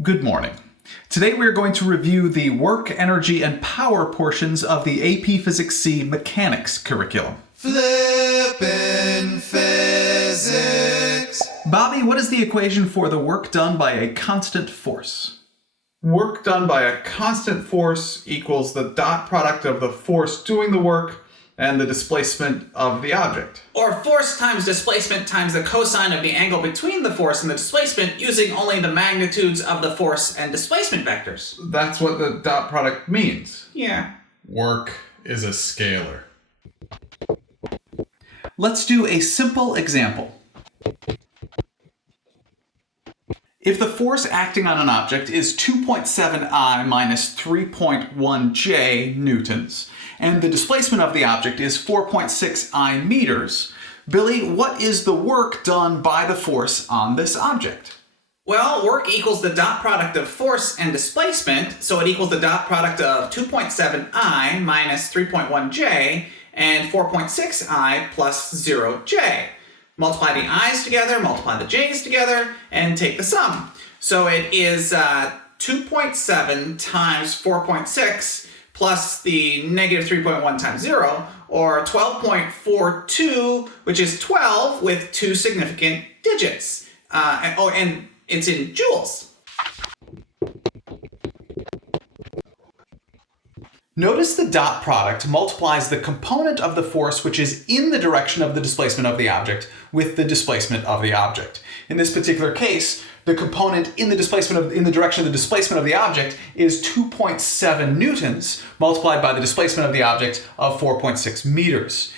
Good morning. Today we are going to review the work, energy, and power portions of the AP Physics C Mechanics curriculum. Flippin' Physics! Bobby, what is the equation for the work done by a constant force? Work done by a constant force equals the dot product of the force doing the work and the displacement of the object. Or force times displacement times the cosine of the angle between the force and the displacement using only the magnitudes of the force and displacement vectors. That's what the dot product means. Yeah. Work is a scalar. Let's do a simple example. If the force acting on an object is 2.7 I minus 3.1 J newtons, and the displacement of the object is 4.6 I meters, Billy, what is the work done by the force on this object? Well, work equals the dot product of force and displacement, so it equals the dot product of 2.7 I minus 3.1 J and 4.6 I plus 0 J. Multiply the i's together, multiply the j's together, and take the sum. So it is 2.7 times 4.6 plus the negative 3.1 times 0, or 12.42, which is 12 with two significant digits. And it's in joules. Notice the dot product multiplies the component of the force which is in the direction of the displacement of the object with the displacement of the object. In this particular case, the component in the direction of the displacement of the object is 2.7 newtons multiplied by the displacement of the object of 4.6 meters.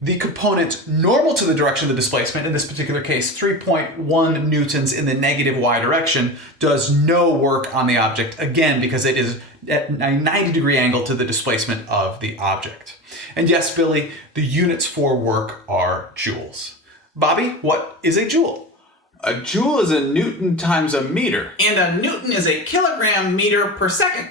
The component normal to the direction of the displacement, in this particular case 3.1 newtons in the negative y direction, does no work on the object, again because it is at a 90-degree angle to the displacement of the object. And yes, Billy, the units for work are joules. Bobby, what is a joule? A joule is a newton times a meter. And a newton is a kilogram meter per second.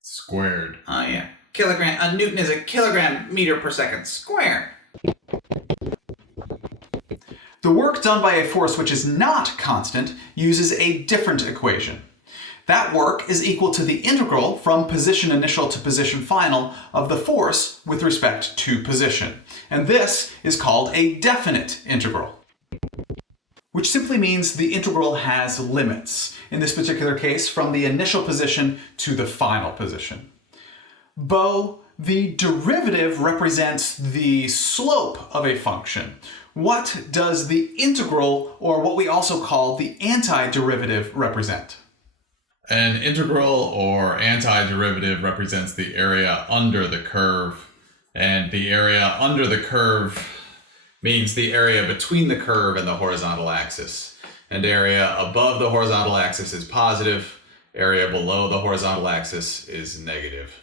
Squared. Oh yeah, a newton is a kilogram meter per second squared. The work done by a force which is not constant uses a different equation. That work is equal to the integral from position initial to position final of the force with respect to position. And this is called a definite integral, which simply means the integral has limits, in this particular case from the initial position to the final position. Bo, the derivative represents the slope of a function. What does the integral, or what we also call the antiderivative, represent? An integral or antiderivative represents the area under the curve, and the area under the curve means the area between the curve and the horizontal axis. And area above the horizontal axis is positive, area below the horizontal axis is negative.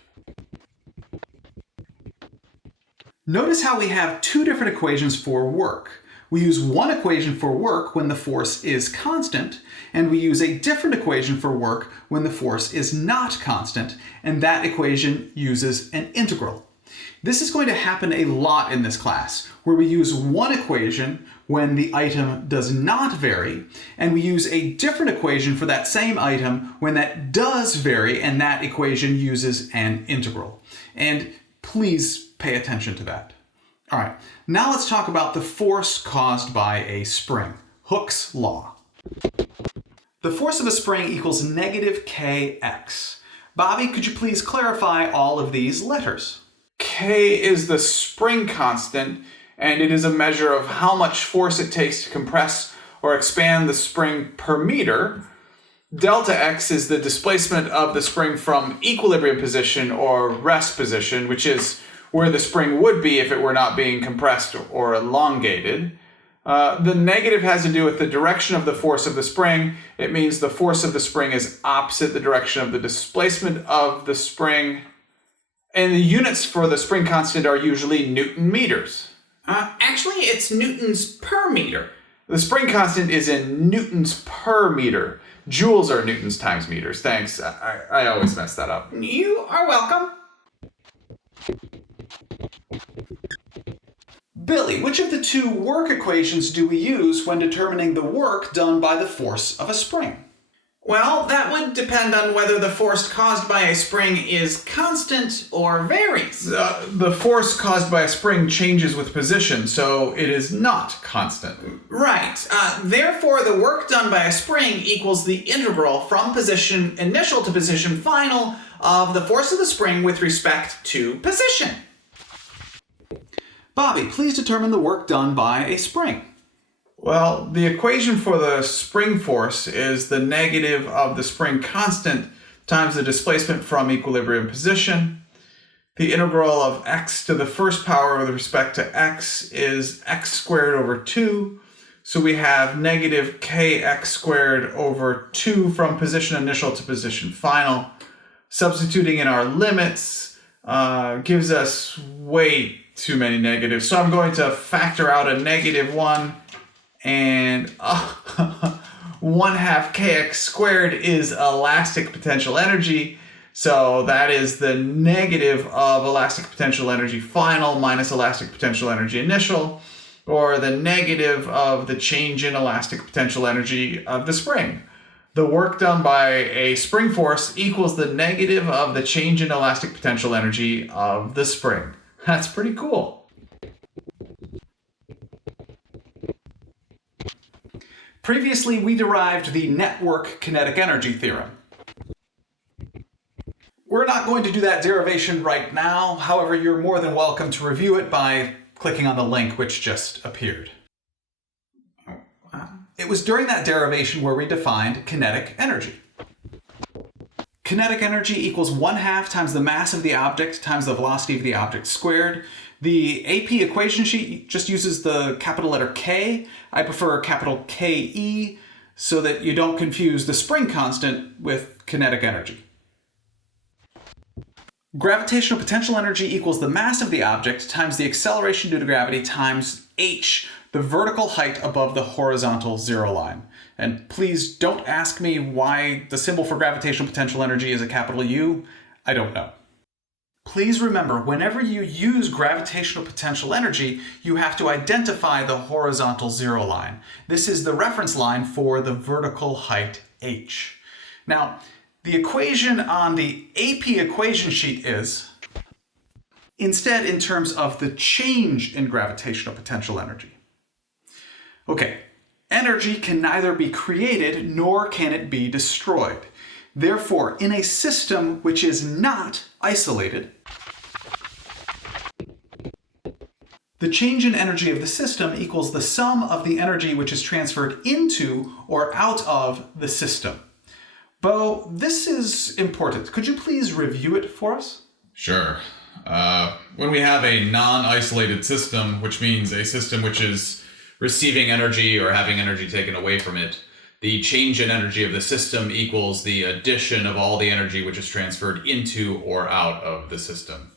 Notice how we have two different equations for work. We use one equation for work when the force is constant, and we use a different equation for work when the force is not constant, and that equation uses an integral. This is going to happen a lot in this class, where we use one equation when the item does not vary, and we use a different equation for that same item when that does vary, and that equation uses an integral. And please pay attention to that. All right, now let's talk about the force caused by a spring, Hooke's law. The force of a spring equals negative kx. Bobby, could you please clarify all of these letters? K is the spring constant, and it is a measure of how much force it takes to compress or expand the spring per meter. Delta x is the displacement of the spring from equilibrium position or rest position, which is where the spring would be if it were not being compressed or elongated. The negative has to do with the direction of the force of the spring. It means the force of the spring is opposite the direction of the displacement of the spring. And the units for the spring constant are usually Newton meters. Actually, it's newtons per meter. The spring constant is in newtons per meter. Joules are newtons times meters. Thanks. I always mess that up. You are welcome. Billy, which of the two work equations do we use when determining the work done by the force of a spring? Well, that would depend on whether the force caused by a spring is constant or varies. The force caused by a spring changes with position, so it is not constant. Right. Therefore, the work done by a spring equals the integral from position initial to position final of the force of the spring with respect to position. Bobby, please determine the work done by a spring. Well, the equation for the spring force is the negative of the spring constant times the displacement from equilibrium position. The integral of x to the first power with respect to x is x squared over 2. So we have negative kx squared over 2 from position initial to position final. Substituting in our limits gives us way too many negatives. So I'm going to factor out a negative 1. And 1/2 kx squared is elastic potential energy. So that is the negative of elastic potential energy final minus elastic potential energy initial, or the negative of the change in elastic potential energy of the spring. The work done by a spring force equals the negative of the change in elastic potential energy of the spring. That's pretty cool. Previously, we derived the network kinetic energy theorem. We're not going to do that derivation right now. However, you're more than welcome to review it by clicking on the link which just appeared. It was during that derivation where we defined kinetic energy. Kinetic energy equals 1/2 times the mass of the object times the velocity of the object squared. The AP equation sheet just uses the capital letter K. I prefer capital KE so that you don't confuse the spring constant with kinetic energy. Gravitational potential energy equals the mass of the object times the acceleration due to gravity times h, the vertical height above the horizontal zero line. And please don't ask me why the symbol for gravitational potential energy is a capital U. I don't know. Please remember, whenever you use gravitational potential energy, you have to identify the horizontal zero line. This is the reference line for the vertical height h. Now, the equation on the AP equation sheet is instead in terms of the change in gravitational potential energy. Okay, energy can neither be created nor can it be destroyed. Therefore, in a system which is not isolated, the change in energy of the system equals the sum of the energy which is transferred into or out of the system. Bo, this is important. Could you please review it for us? Sure. When we have a non-isolated system, which means a system which is receiving energy or having energy taken away from it, the change in energy of the system equals the addition of all the energy which is transferred into or out of the system.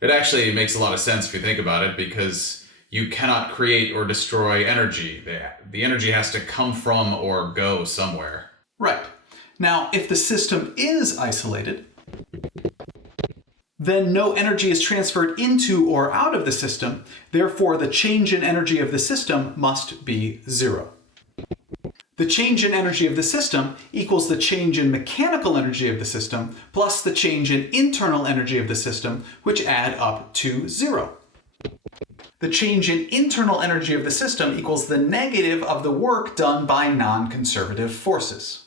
It actually makes a lot of sense if you think about it, because you cannot create or destroy energy. The energy has to come from or go somewhere. Right. Now, if the system is isolated, then no energy is transferred into or out of the system. Therefore, the change in energy of the system must be 0. The change in energy of the system equals the change in mechanical energy of the system plus the change in internal energy of the system, which add up to 0. The change in internal energy of the system equals the negative of the work done by non-conservative forces.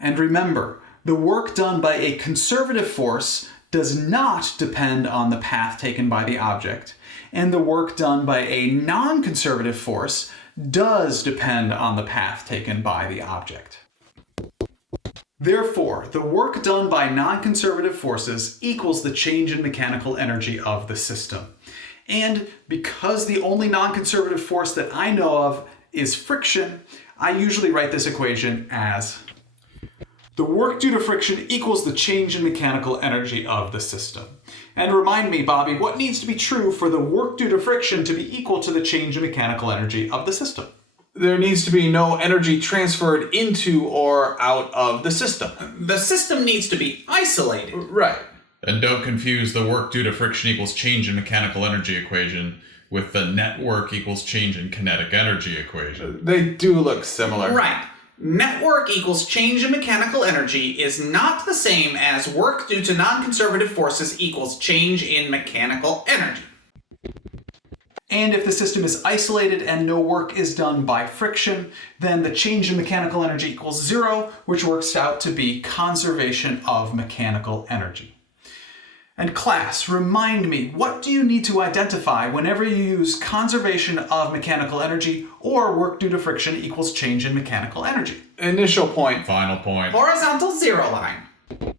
And remember, the work done by a conservative force does not depend on the path taken by the object, and the work done by a non-conservative force does depend on the path taken by the object. Therefore, the work done by non-conservative forces equals the change in mechanical energy of the system. And because the only non-conservative force that I know of is friction, I usually write this equation as the work due to friction equals the change in mechanical energy of the system. And remind me, Bobby, what needs to be true for the work due to friction to be equal to the change in mechanical energy of the system? There needs to be no energy transferred into or out of the system. The system needs to be isolated. Right. And don't confuse the work due to friction equals change in mechanical energy equation with the net work equals change in kinetic energy equation. They do look similar. Right. Network equals change in mechanical energy is not the same as work due to non-conservative forces equals change in mechanical energy. And if the system is isolated and no work is done by friction, then the change in mechanical energy equals 0, which works out to be conservation of mechanical energy. And class, remind me, what do you need to identify whenever you use conservation of mechanical energy or work due to friction equals change in mechanical energy? Initial point. Final point. Horizontal zero line.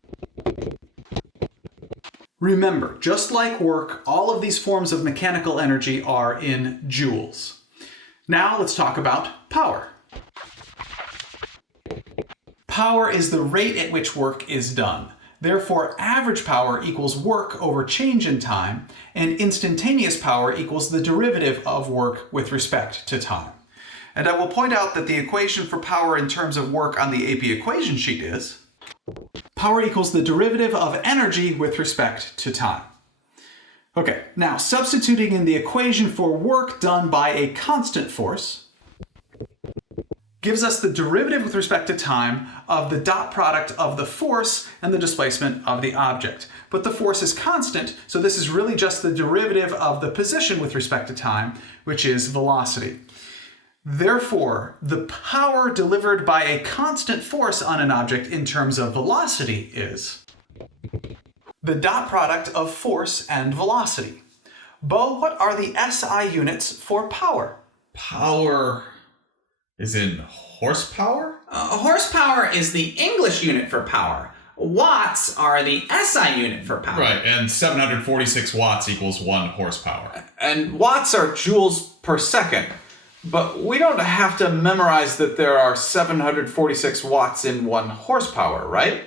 Remember, just like work, all of these forms of mechanical energy are in joules. Now let's talk about power. Power is the rate at which work is done. Therefore, average power equals work over change in time, and instantaneous power equals the derivative of work with respect to time. And I will point out that the equation for power in terms of work on the AP equation sheet is power equals the derivative of energy with respect to time. Okay, now substituting in the equation for work done by a constant force gives us the derivative with respect to time of the dot product of the force and the displacement of the object. But the force is constant, so this is really just the derivative of the position with respect to time, which is velocity. Therefore, the power delivered by a constant force on an object in terms of velocity is the dot product of force and velocity. Bo, what are the SI units for power? Power is in horsepower? Horsepower is the English unit for power. Watts are the SI unit for power. Right, and 746 watts equals 1 horsepower. And watts are joules per second. But we don't have to memorize that there are 746 watts in 1 horsepower, right?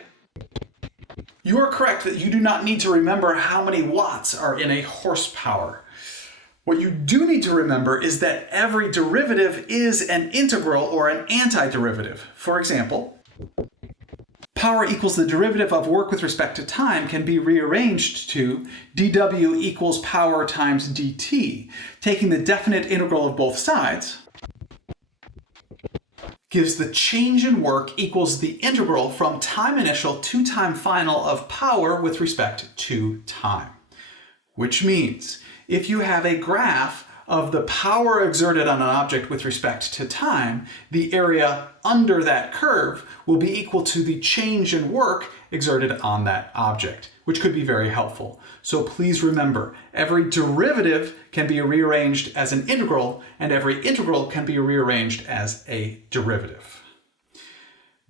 You are correct that you do not need to remember how many watts are in a horsepower. What you do need to remember is that every derivative is an integral or an antiderivative. For example, power equals the derivative of work with respect to time can be rearranged to dw equals power times dt. Taking the definite integral of both sides gives the change in work equals the integral from time initial to time final of power with respect to time. Which means if you have a graph of the power exerted on an object with respect to time, the area under that curve will be equal to the change in work exerted on that object, which could be very helpful. So please remember, every derivative can be rearranged as an integral, and every integral can be rearranged as a derivative.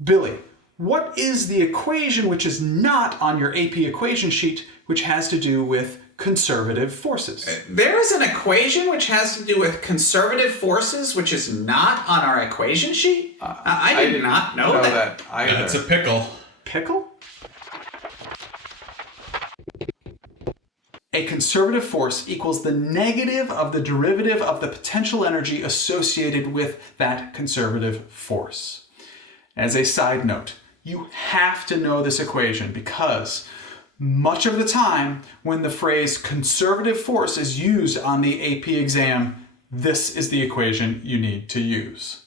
Billy, what is the equation which is not on your AP equation sheet, which has to do with conservative forces? There is an equation which has to do with conservative forces, which is not on our equation sheet? I did not know that. either. It's a pickle. Pickle? A conservative force equals the negative of the derivative of the potential energy associated with that conservative force. As a side note, you have to know this equation because much of the time when the phrase conservative force is used on the AP exam, this is the equation you need to use.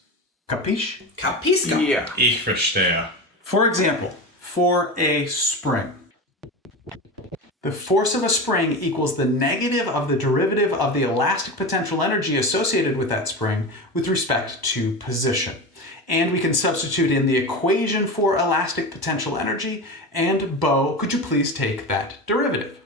Capiche? Capisco. Yeah. Ich verstehe. For example, for a spring, the force of a spring equals the negative of the derivative of the elastic potential energy associated with that spring with respect to position. And we can substitute in the equation for elastic potential energy. And Bo, could you please take that derivative?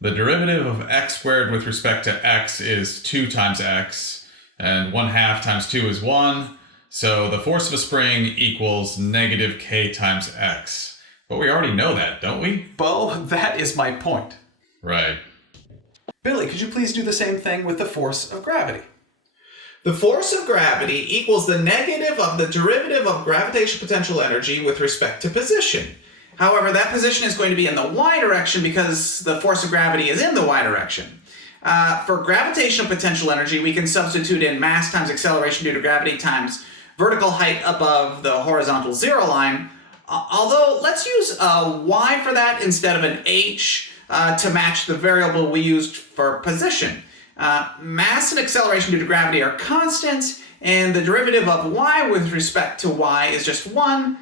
The derivative of x squared with respect to x is 2 times x, and 1/2 times 2 is 1. So the force of a spring equals negative k times x. But we already know that, don't we? Bo, that is my point. Right. Billy, could you please do the same thing with the force of gravity? The force of gravity equals the negative of the derivative of gravitational potential energy with respect to position. However, that position is going to be in the y direction because the force of gravity is in the y direction. For gravitational potential energy, we can substitute in mass times acceleration due to gravity times vertical height above the horizontal zero line. Although, let's use a y for that instead of an h to match the variable we used for position. Mass and acceleration due to gravity are constants, and the derivative of y with respect to y is just 1.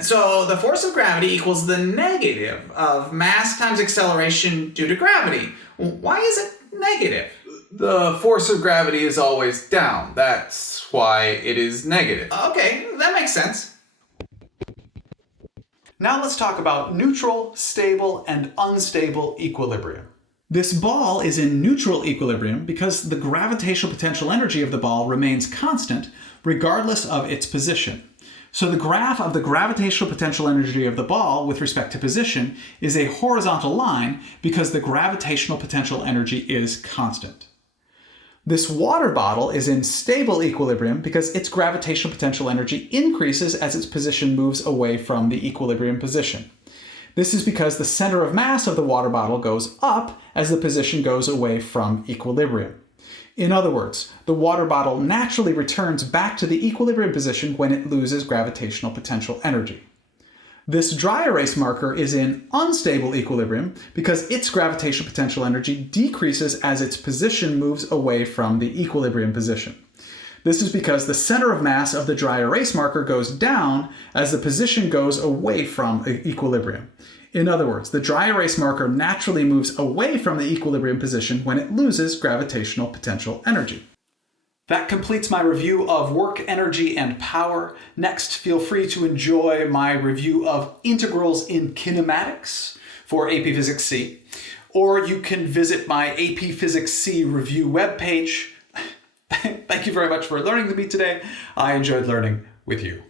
So the force of gravity equals the negative of mass times acceleration due to gravity. Why is it negative? The force of gravity is always down. That's why it is negative. Okay, that makes sense. Now let's talk about neutral, stable, and unstable equilibrium. This ball is in neutral equilibrium because the gravitational potential energy of the ball remains constant regardless of its position. So the graph of the gravitational potential energy of the ball with respect to position is a horizontal line because the gravitational potential energy is constant. This water bottle is in stable equilibrium because its gravitational potential energy increases as its position moves away from the equilibrium position. This is because the center of mass of the water bottle goes up as the position goes away from equilibrium. In other words, the water bottle naturally returns back to the equilibrium position when it loses gravitational potential energy. This dry erase marker is in unstable equilibrium because its gravitational potential energy decreases as its position moves away from the equilibrium position. This is because the center of mass of the dry erase marker goes down as the position goes away from equilibrium. In other words, the dry erase marker naturally moves away from the equilibrium position when it loses gravitational potential energy. That completes my review of work, energy, and power. Next, feel free to enjoy my review of integrals in kinematics for AP Physics C, or you can visit my AP Physics C review webpage. Thank you very much for learning with me today. I enjoyed learning with you.